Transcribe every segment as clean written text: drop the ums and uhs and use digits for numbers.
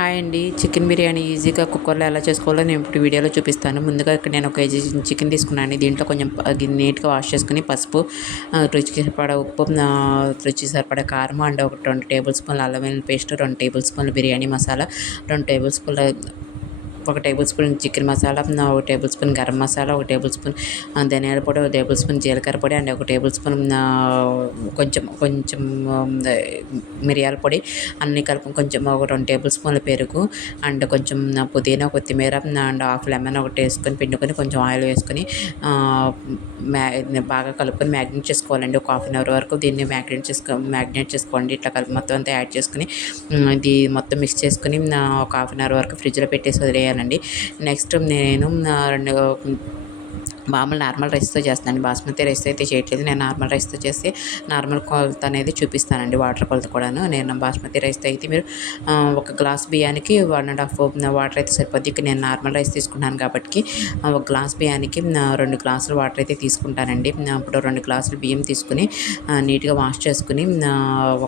Hi అండి. Chicken biryani ఈజీగా కుక్కర్లో ఎలా చేసుకోవాలో నేను ఇప్పుడు వీడియోలో చూపిస్తాను. ముందుగా ఇక్కడ నేను ఒక కేజీ చికెన్ తీసుకున్నాను. దీంట్లో కొంచెం నీట్గా వాష్ చేసుకుని పసుపు, రుచికి సరిపడా ఉప్పు, రుచికి సరిపడా కారం అండ్ ఒక 2 టేబుల్ స్పూన్ల అల్లం వెల్లుల్లి పేస్ట్, 2 టేబుల్ స్పూన్ల బిర్యానీ మసాలా, 2 టేబుల్ స్పూన్ల ఒక టేబుల్ స్పూన్ చికెన్ మసాలా, ఒక టేబుల్ స్పూన్ గరం మసాలా, ఒక టేబుల్ స్పూన్ ధనియాల పొడి, ఒక టేబుల్ స్పూన్ జీలకర్ర పొడి అండ్ ఒక టేబుల్ స్పూన్ కొంచెం కొంచెం మిరియాల పొడి అన్నీ కలుపుకొని కొంచెం ఒక 2 టేబుల్ స్పూన్ల పెరుగు అండ్ కొంచెం పుదీనా, కొత్తిమీర అండ్ హాఫ్ లెమన్ ఒకటి వేసుకొని పిండుకొని కొంచెం ఆయిల్ వేసుకొని బాగా కలుపుకొని మ్యాగ్నేట్ చేసుకోవాలండి. ఒక హాఫ్ అన్ అవర్ వరకు దీన్ని మ్యాగ్నేట్ చేసుకోండి. ఇట్లా కలిపి మొత్తం అంతా యాడ్ చేసుకుని ఇది మొత్తం మిక్స్ చేసుకుని ఒక హాఫ్ అన్ అవర్ వరకు ఫ్రిడ్జ్లో పెట్టేసి వదిలేయాలండి. నెక్స్ట్ నేను మామూలు నార్మల్ రైస్తో చేస్తానండి. బాస్మతి రైస్ అయితే చేయట్లేదు. నేను నార్మల్ రైస్తో చేస్తే నార్మల్ కొలత అనేది చూపిస్తానండి. వాటర్ కొలత కూడాను. నేను బాస్మతి రైస్తో అయితే మీరు ఒక గ్లాస్ బియ్యానికి 1.5 వాటర్ అయితే సరిపోద్ది. ఇక్కడ నేను నార్మల్ రైస్ తీసుకున్నాను కాబట్టి ఒక గ్లాస్ బియ్యానికి 2 గ్లాసులు వాటర్ అయితే తీసుకుంటానండి. ఇప్పుడు 2 గ్లాసులు బియ్యం తీసుకుని నీట్గా వాష్ చేసుకుని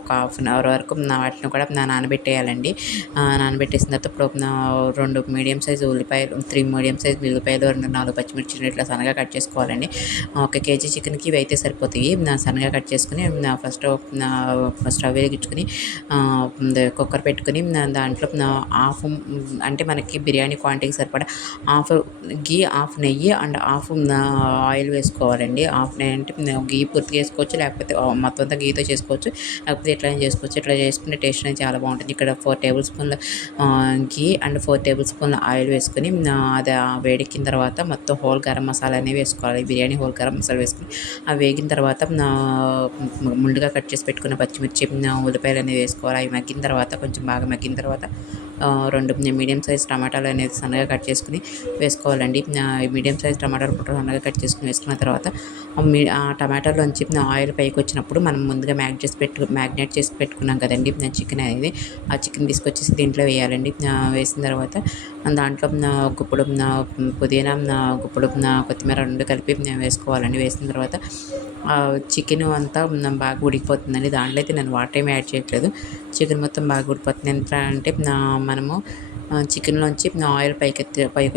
ఒక హాఫ్ అన్ అవర్ వరకు వాటిని కూడా నానబెట్టేయాలండి. నానబెట్టేసిన తర్వాత ఇప్పుడు 2 మీడియం సైజు ఉల్లిపాయలు, 3 మీడియం సైజు ఉల్లిపాయలు, 4 పచ్చిమిర్చిలు ఇట్లా సన్నగా కట్ చేసుకోవాలండి. ఒక కేజీ చికెన్కి ఇవి అయితే సరిపోతాయి. సన్నగా కట్ చేసుకుని ఫస్ట్ స్టవ్ వెలిగించుకొని కుక్కర్ పెట్టుకుని దాంట్లో హాఫ్ అంటే మనకి బిర్యానీ క్వాంటిటీకి సరిపడా హాఫ్ గీ, హాఫ్ నెయ్యి అండ్ హాఫ్ ఆయిల్ వేసుకోవాలండి. హాఫ్ నెయ్యి అంటే గీ పూర్తిగా వేసుకోవచ్చు, లేకపోతే మొత్తం అంతా గీతో చేసుకోవచ్చు, లేకపోతే ఇట్లా చేసుకోవచ్చు. ఇట్లా చేసుకునే టేస్ట్ అనేది చాలా బాగుంటుంది. ఇక్కడ 4 టేబుల్ స్పూన్ల గీ అండ్ 4 టేబుల్ స్పూన్ల ఆయిల్ వేసుకొని అది వేడెక్కిన తర్వాత మొత్తం హోల్ గరం మసాలా అనేవి వేసుకోవాలి. బిర్యానీ హోల్ గరం మసాలా వేసుకుని అవి వేగిన తర్వాత ముందుగా కట్ చేసి పెట్టుకున్న పచ్చిమిర్చి, ఉల్లిపాయలు అనేవి వేసుకోవాలి. అవి మగ్గిన తర్వాత కొంచెం బాగా మగ్గిన తర్వాత 2 మీడియం సైజ్ టమాటాలు అనేది సన్నగా కట్ చేసుకుని వేసుకోవాలండి. మీడియం సైజ్ టమాటాలు కూడా సన్నగా కట్ చేసుకుని వేసుకున్న తర్వాత ఆ టమాటాలోంచి ఆయిల్ పైకి వచ్చినప్పుడు మనం ముందుగా మ్యాగ్నేట్ చేసి పెట్టుకున్నాం కదండి చికెన్ అనేది, ఆ చికెన్ తీసుకొచ్చేసి దీంట్లో వేయాలండి. వేసిన తర్వాత దాంట్లో గుప్పుడు పుదీనా, గుప్పుడు కొత్తిమీర 2 కలిపి వేసుకోవాలండి. వేసిన తర్వాత చికెన్ అంతా బాగా ఉడికిపోతుందండి. దాంట్లో అయితే నేను వాటర్ ఏమి యాడ్ చేయట్లేదు. చికెన్ మొత్తం బాగా ఉడికిపోతుంది. ఎంత అంటే మనము చికెన్లోంచి ఆయిల్ పైకి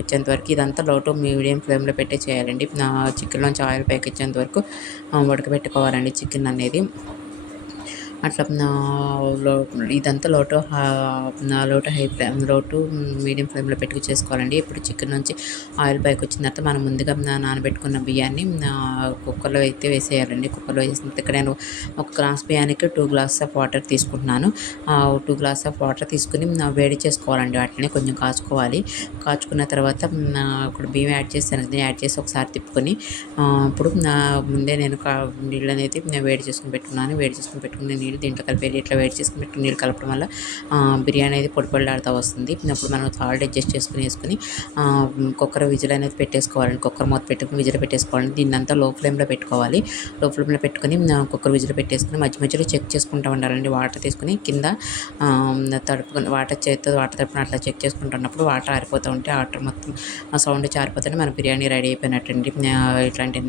వచ్చేంత వరకు ఇదంతా లో టు మీడియం ఫ్లేమ్లో పెట్టి చేయాలండి. చికెన్లోంచి ఆయిల్ పైకి వచ్చేంత వరకు ఉడకబెట్టుకోవాలండి చికెన్ అనేది. అట్లా ఇదంతా లో టు మీడియం ఫ్లేమ్లో పెట్టుకు చేసుకోవాలండి. ఇప్పుడు చికెన్ నుంచి ఆయిల్ పైకి వచ్చిన తర్వాత మనం ముందుగా నానబెట్టుకున్న బియ్యాన్ని కుక్కర్లో అయితే వేసేయాలండి. కుక్కర్లో వేసిన ఇక్కడ నేను ఒక గ్లాస్ బియ్యానికి 2 గ్లాసెస్ ఆఫ్ వాటర్ తీసుకుంటున్నాను. 2 గ్లాసెస్ ఆఫ్ వాటర్ తీసుకుని వేడి చేసుకోవాలండి. వాటిని కొంచెం కాచుకోవాలి. కాచుకున్న తర్వాత ఇప్పుడు బియ్యం యాడ్ చేసి ఒకసారి తిప్పుకొని ఇప్పుడు ముందే నేను నీళ్ళు అనేది వేడి చేసుకుని పెట్టుకున్న నీళ్ళు దీంట్లో కలిపి ఇట్లా వేడి చేసుకుని పెట్టుకుని నీళ్ళు కలపడం వల్ల బిర్యానీ అనేది పొడిలాడుతూ వస్తుంది. అప్పుడు మనం సాల్ట్ అడ్జస్ట్ వేసుకుని కుక్కర్ విజిల్ అనేది పెట్టేసుకోవాలండి. కుక్కర్ మూత పెట్టుకుని విజిల్ పెట్టేసుకోవాలండి. దీన్ని అంతా లో ఫ్లేమ్లో పెట్టుకోవాలి. లో ఫ్లేమ్లో పెట్టుకుని కుక్కర్ విజిల్ పెట్టేసుకుని మధ్య మధ్యలో చెక్ చేసుకుంటూ ఉండాలండి. వాటర్ తీసుకుని కింద తడుపుకొని వాటర్ తడుపుని అట్లా చెక్ చేసుకుంటున్నప్పుడు వాటర్ ఆరిపోతూ ఉంటే వాటర్ మొత్తం సౌండ్ చారిపోతుంటే మన బిర్యానీ రెడీ అయిపోయినట్టండి. ఇట్లాంటి